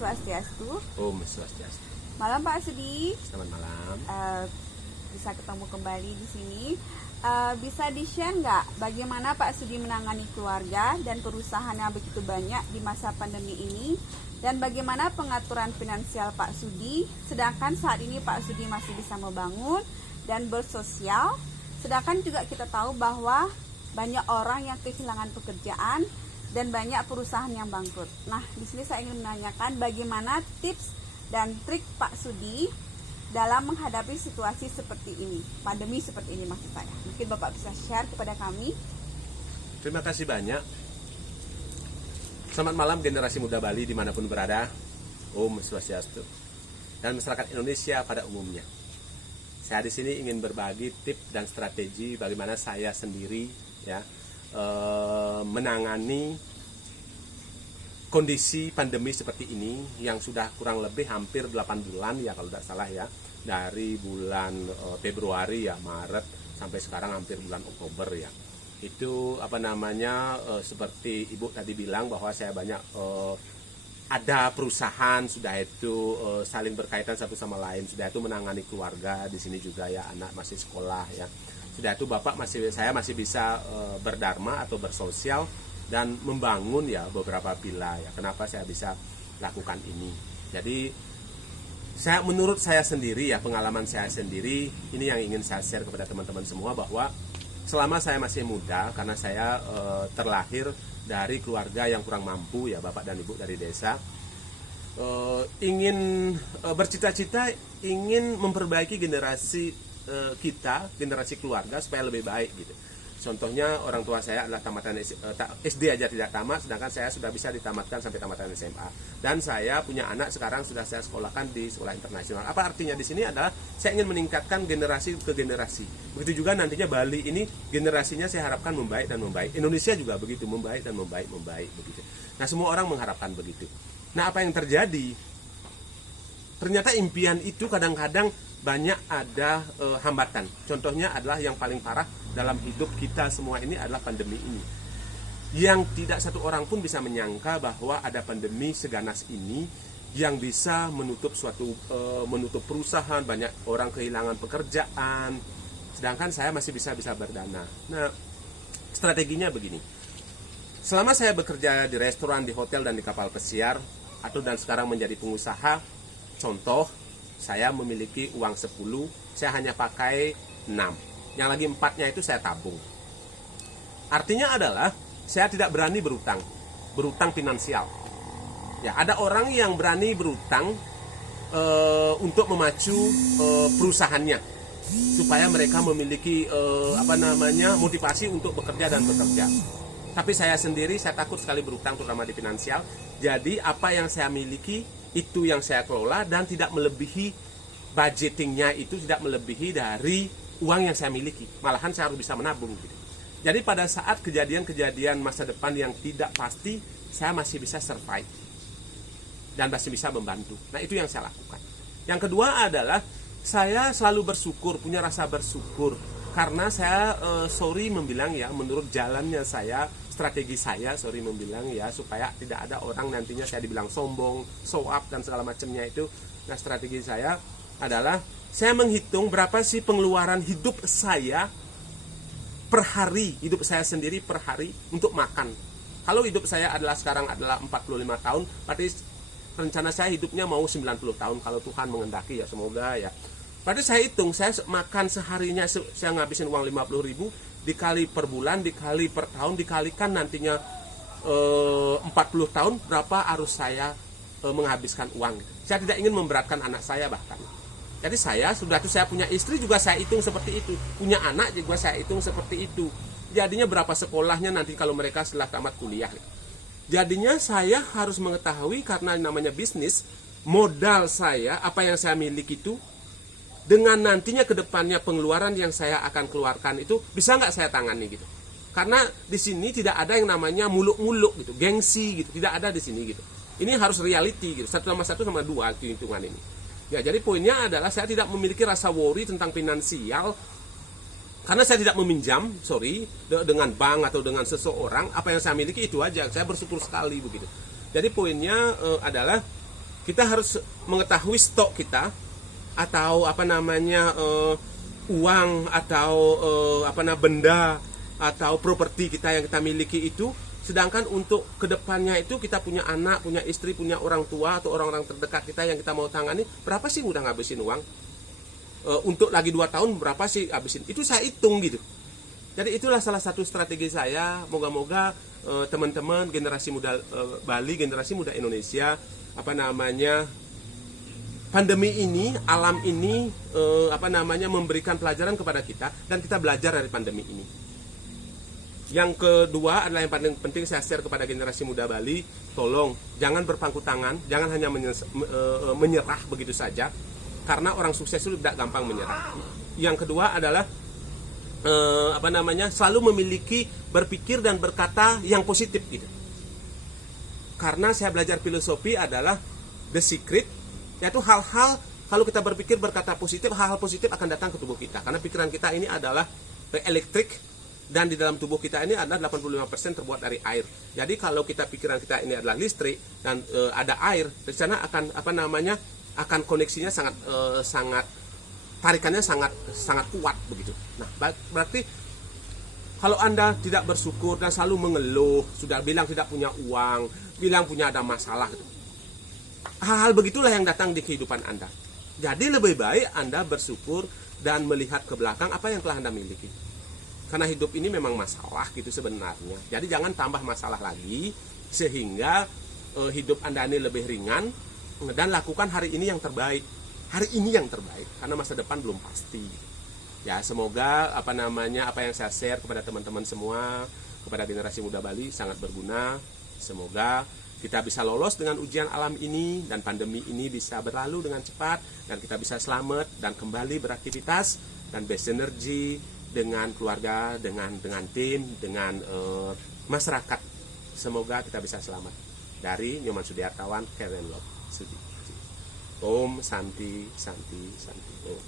Swastiastu. Om Swastiastu. Malam Pak Sudi. Selamat malam. Bisa ketemu kembali di sini. Bisa di-share nggak bagaimana Pak Sudi menangani keluarga dan perusahaan yang begitu banyak di masa pandemi ini, dan bagaimana pengaturan finansial Pak Sudi, sedangkan saat ini Pak Sudi masih bisa membangun dan bersosial, sedangkan juga kita tahu bahwa banyak orang yang kehilangan pekerjaan dan banyak perusahaan yang bangkrut. Nah, di sini saya ingin menanyakan bagaimana tips dan trik Pak Sudi dalam menghadapi situasi seperti ini, pandemi seperti ini maksud saya. Mungkin Bapak bisa share kepada kami. Terima kasih banyak. Selamat malam generasi muda Bali dimanapun berada. Om Swastiastu. Dan masyarakat Indonesia pada umumnya. Saya di sini ingin berbagi tips dan strategi bagaimana saya sendiri ya menangani kondisi pandemi seperti ini yang sudah kurang lebih hampir 8 bulan ya kalau tidak salah ya, dari bulan Februari ya, Maret sampai sekarang hampir bulan Oktober ya. Itu seperti Ibu tadi bilang bahwa saya banyak ada perusahaan, sudah itu saling berkaitan satu sama lain, sudah itu menangani keluarga di sini juga ya, anak masih sekolah ya. Sudah itu saya masih bisa berdharma atau bersosial dan membangun ya beberapa villa ya. Kenapa saya bisa lakukan ini? Jadi menurut saya sendiri ya, pengalaman saya sendiri, ini yang ingin saya share kepada teman-teman semua, bahwa selama saya masih muda, karena saya terlahir dari keluarga yang kurang mampu ya, bapak dan ibu dari desa, ingin bercita-cita ingin memperbaiki generasi kita, generasi keluarga supaya lebih baik gitu. Contohnya orang tua saya adalah tamatan SD aja tidak tamat, sedangkan saya sudah bisa ditamatkan sampai tamatan SMA. Dan saya punya anak sekarang sudah saya sekolahkan di sekolah internasional. Apa artinya di sini adalah saya ingin meningkatkan generasi ke generasi. Begitu juga nantinya Bali ini generasinya saya harapkan membaik dan membaik. Indonesia juga begitu, membaik dan membaik begitu. Nah, semua orang mengharapkan begitu. Nah, apa yang terjadi? Ternyata impian itu kadang-kadang banyak ada hambatan. Contohnya adalah yang paling parah dalam hidup kita semua ini adalah pandemi ini. Yang tidak satu orang pun bisa menyangka bahwa ada pandemi seganas ini yang bisa menutup menutup perusahaan, banyak orang kehilangan pekerjaan. Sedangkan saya masih bisa berdana. Nah, strateginya begini. Selama saya bekerja di restoran, di hotel dan di kapal pesiar, dan sekarang menjadi pengusaha, contoh, saya memiliki uang 10, saya hanya pakai 6. Yang lagi 4-nya itu saya tabung. Artinya adalah saya tidak berani berutang finansial. Ya, ada orang yang berani berutang untuk memacu perusahaannya supaya mereka memiliki motivasi untuk bekerja dan bekerja. Tapi saya sendiri, saya takut sekali berutang, terutama di finansial. Jadi apa yang saya miliki itu yang saya kelola dan tidak melebihi budgetingnya, itu tidak melebihi dari uang yang saya miliki. Malahan saya harus bisa menabung gitu. Jadi pada saat kejadian-kejadian masa depan yang tidak pasti, saya masih bisa survive dan masih bisa membantu. Nah, itu yang saya lakukan. Yang kedua adalah saya selalu bersyukur, punya rasa bersyukur, karena saya membilang ya, menurut jalannya saya, strategi saya membilang ya, supaya tidak ada orang nantinya saya dibilang sombong, show up dan segala macamnya itu. Nah, strategi saya adalah saya menghitung berapa sih pengeluaran hidup saya per hari, hidup saya sendiri per hari untuk makan. Kalau hidup saya sekarang adalah 45 tahun, berarti rencana saya hidupnya mau 90 tahun kalau Tuhan mengendaki ya, semoga ya. Berarti saya hitung, saya makan seharinya, saya ngabisin uang 50.000, dikali per bulan, dikali per tahun, dikalikan nantinya 40 tahun, berapa harus saya menghabiskan uang. Saya tidak ingin memberatkan anak saya bahkan. Jadi saya punya istri juga saya hitung seperti itu, punya anak juga saya hitung seperti itu. Jadinya berapa sekolahnya nanti kalau mereka setelah tamat kuliah. Jadinya saya harus mengetahui, karena namanya bisnis, modal saya, apa yang saya miliki itu, dengan nantinya ke depannya pengeluaran yang saya akan keluarkan itu bisa nggak saya tangani gitu. Karena di sini tidak ada yang namanya muluk-muluk gitu, gengsi gitu, tidak ada di sini gitu. Ini harus reality gitu, 1+1 sama 2 itu hitungan ini. Ya, jadi poinnya adalah saya tidak memiliki rasa worry tentang finansial, karena saya tidak meminjam, dengan bank atau dengan seseorang. Apa yang saya miliki itu aja, saya bersyukur sekali begitu. Jadi poinnya adalah kita harus mengetahui stok kita atau uang atau benda atau properti kita yang kita miliki itu. Sedangkan untuk kedepannya itu kita punya anak, punya istri, punya orang tua atau orang-orang terdekat kita yang kita mau tangani, berapa sih udah ngabisin uang? Untuk lagi 2 tahun berapa sih habisin? Itu saya hitung gitu. Jadi itulah salah satu strategi saya. Moga-moga teman-teman generasi muda Bali, generasi muda Indonesia, pandemi ini, alam ini memberikan pelajaran kepada kita dan kita belajar dari pandemi ini. Yang kedua adalah yang paling penting saya share kepada generasi muda Bali, tolong jangan berpangku tangan, jangan hanya menyerah begitu saja, karena orang sukses itu tidak gampang menyerah. Yang kedua adalah selalu memiliki berpikir dan berkata yang positif gitu. Karena saya belajar filosofi adalah the secret, yaitu hal-hal kalau kita berpikir berkata positif, hal-hal positif akan datang ke tubuh kita. Karena pikiran kita ini adalah elektrik dan di dalam tubuh kita ini adalah 85% terbuat dari air. Jadi kalau pikiran kita ini adalah listrik dan ada air, di sana akan koneksinya sangat tarikannya sangat kuat begitu. Nah, berarti kalau Anda tidak bersyukur dan selalu mengeluh, sudah bilang tidak punya uang, bilang punya ada masalah gitu. Hal-hal begitulah yang datang di kehidupan Anda. Jadi lebih baik Anda bersyukur dan melihat ke belakang apa yang telah Anda miliki. Karena hidup ini memang masalah gitu sebenarnya. Jadi jangan tambah masalah lagi sehingga hidup Anda ini lebih ringan dan lakukan hari ini yang terbaik. Hari ini yang terbaik karena masa depan belum pasti. Ya, semoga apa yang saya share kepada teman-teman semua, kepada generasi muda Bali sangat berguna. Semoga kita bisa lolos dengan ujian alam ini dan pandemi ini bisa berlalu dengan cepat dan kita bisa selamat dan kembali beraktivitas dan bersinergi dengan keluarga, dengan tim, dengan masyarakat. Semoga kita bisa selamat. Dari Nyoman Sudiartawan, Care and Love. Om Santi Santi Santi Om.